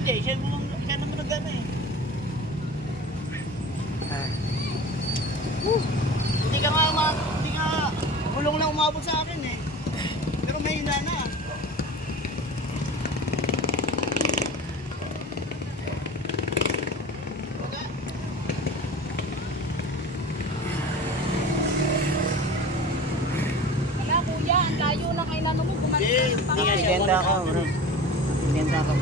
Hindi, siya naman nag-ano eh. Hindi ka gulong lang umabot sa akin eh. Pero may hina na. Wala kuya, ang layo na kailangan mo bumalik. Aksidente ako, bro. Aksidente ako.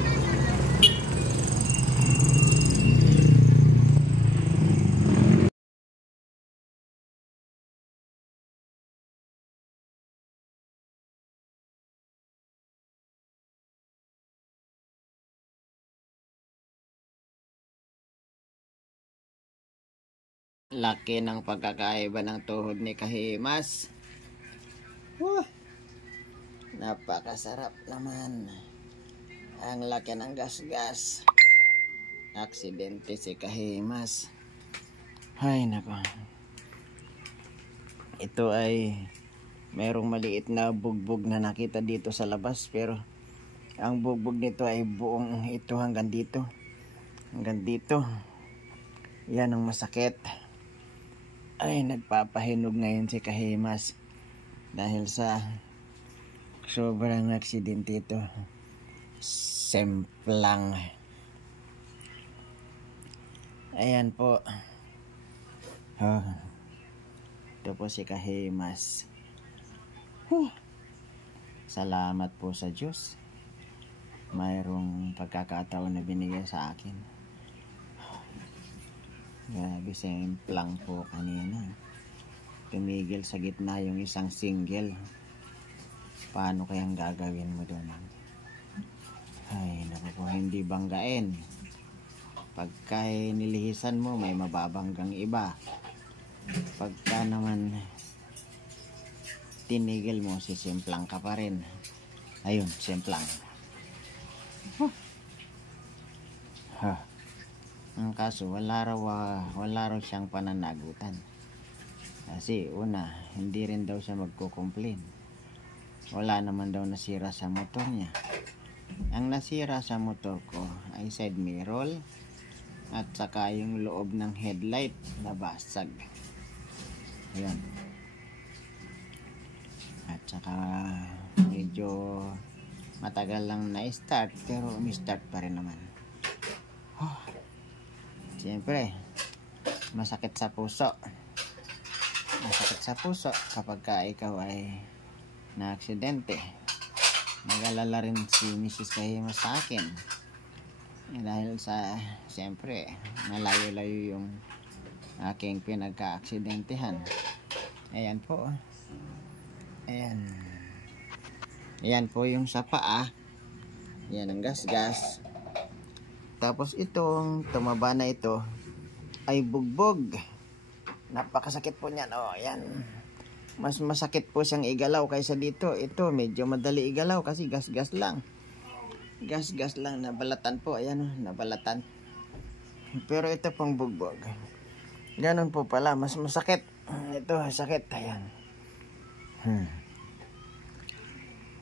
Laki ng pagkakaiba ng tuhod ni Kahimas. Napakasarap naman. Ang laki ng gasgas. Aksidente si Kahimas. Ay nako. Ito ay merong maliit na bugbog na nakita dito sa labas, pero ang bugbog nito ay buong ito hanggang dito. Hanggang dito. Yan ang masakit. Ay, nagpapahinog ngayon si Kahimas dahil sa sobrang aksidente ito. Semplang. Ayan po. Ito po si Kahimas. Salamat po sa Diyos. Mayroong pagkakataon na binigay sa akin. Grabe, semplang po kanina. Tumigil sa gitna yung isang single. Paano kayang gagawin mo doon? Ay, naku po, hindi banggain. Pagka nilihisan mo, may mababanggang iba. Pagka naman tinigil mo, sisimplang ka pa rin. Ayun, simplang. Ang kaso, wala raw siyang pananagutan. Kasi una, hindi rin daw siya magko-complain. Wala naman daw nasira sa motor niya. Ang nasira sa motor ko ay side mirror at saka yung loob ng headlight na basag. Ayan. At saka medyo matagal lang na-start, pero umi-start pa rin naman. Siyempre, masakit sa puso. Masakit sa puso kapag ka ikaw ay na-aksidente. Nag-alala rin si Mrs. Kahimas sa akin. Dahil sa, siyempre, malayo-layo yung aking pinagka-aksidentehan. Ayan po. Ayan. Ayan po yung sa paa. Ayan ang gasgas. Tapos itong tumaba na ito ay bugbog. Napakasakit po niyan. Oh, ayan. Mas masakit po siyang igalaw kaysa dito. Ito medyo madali igalaw kasi gas-gas lang. Gas-gas lang, nabalatan po. Ayan, oh, nabalatan. Pero ito pong bugbog. Ganon po pala, mas masakit. Ito, sakit. Ayan.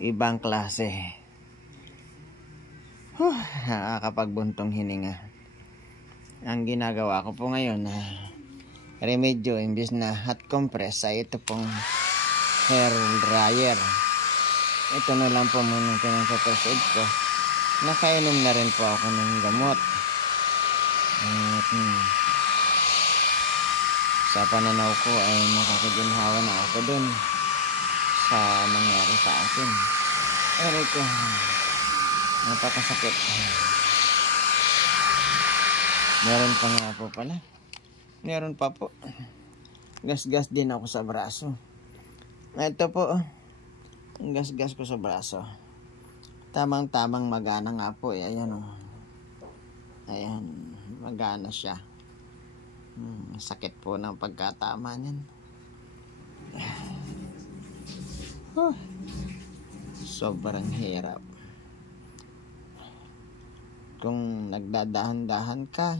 Ibang klase. Nakakapagbuntong hininga. Ang ginagawa ko po ngayon, remedyo, imbis na hot compress, ay ito pong hair dryer. Ito na lang po muna pinag-first aid ko. Nakainom na rin po ako ng gamot. At sa pananaw ko ay makakiginhawa na ako dun sa nangyari sa akin. Pero ito, napakasakit. Meron pa nga po pala. Meron pa po. Gas-gas din ako sa braso. Ito po. Gas-gas ko sa braso. Tamang-tamang magana nga po. Ayan o. Ayan. Magana siya. Sakit po ng pagkatama niyan. Sobrang hirap. Kung nagdadahan-dahan ka,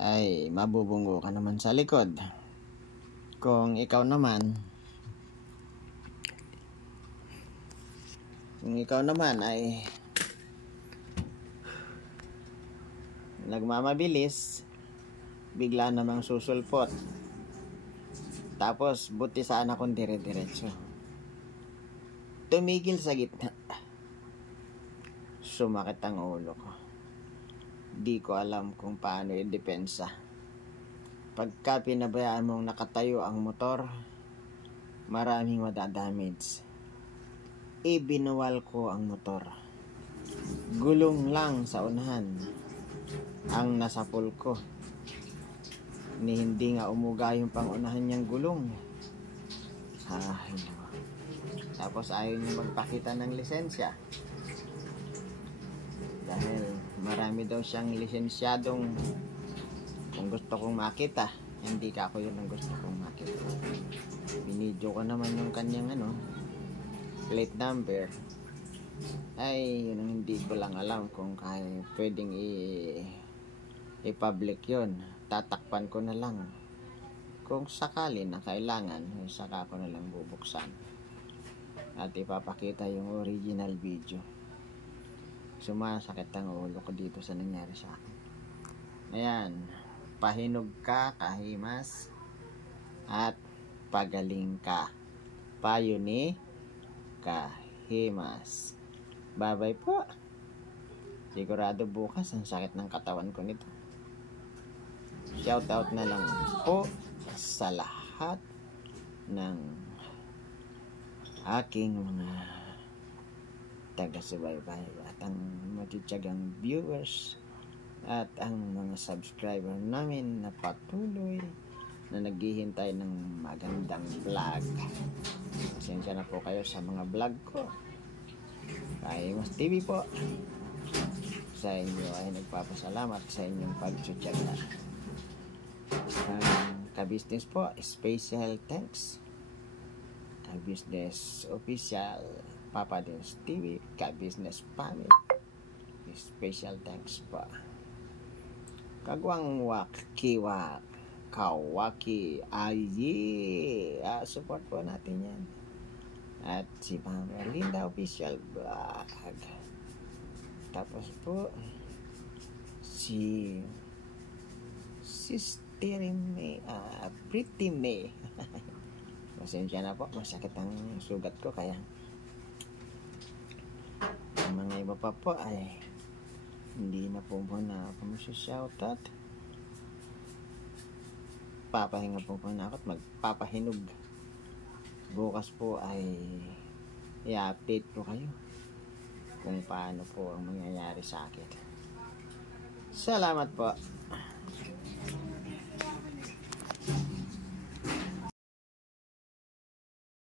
ay mabubunggo ka naman sa likod. Kung ikaw naman ay nagmamabilis, bigla namang susulpot. Tapos buti sana kung dire-diretso. Tumigil sa gitna. Sumakit ang ulo ko. Di ko alam kung paano i-depensa. Pagka pinabayaan mong nakatayo ang motor, maraming madadamage. Ibinuwal ko ang motor. Gulong lang sa unahan ang nasapul ko. Ni hindi nga umuga yung pangunahan niyang gulong. Ay, no. Tapos ayaw niya magpakita ng lisensya. Dahil marami daw siyang lisensyadong kung gusto kong makita. Hindi ka ako yun ang gusto kong makita. Binidyo ko naman yung kanyang plate number. Ay, yun ang hindi ko lang alam kung kaya pwedeng i-public yun. Tatakpan ko na lang. Kung sakali na kailangan, saka ko na lang bubuksan. At ipapakita yung original video. Sumasakit ang ulo ko dito sa nangyari sa akin. Ayan. Pahinog ka, kahimas. At pagaling ka. Payo ni Kahimas. Bye-bye po. Sigurado bukas ang sakit ng katawan ko nito. Shout out na lang po sa lahat ng aking mga taga-subaybay at ang matityagang viewers at ang mga subscriber namin na patuloy na naghihintay ng magandang vlog. Pasensya na po kayo sa mga vlog ko. Kahimas TV po. Sa inyo ay nagpapasalamat sa inyong pagtsutsaga. Ka-business po, special thanks. Ka-business official, Papa Dins TV, Ka-business family, special thanks po. Kagwang wakiwak, kawaki, ayi, support po natin yan. At si Mama Linda official vlog. Tapos po si Sister May, Pretty May. Pasensya na po, masakit ang sugat ko kaya ang mga iba pa po ay hindi na po muna ako masyashoutout. Papahinga po muna ako at magpapahinog. Bukas po ay i-update po kayo kung paano po ang mangyayari sa akin. Salamat po.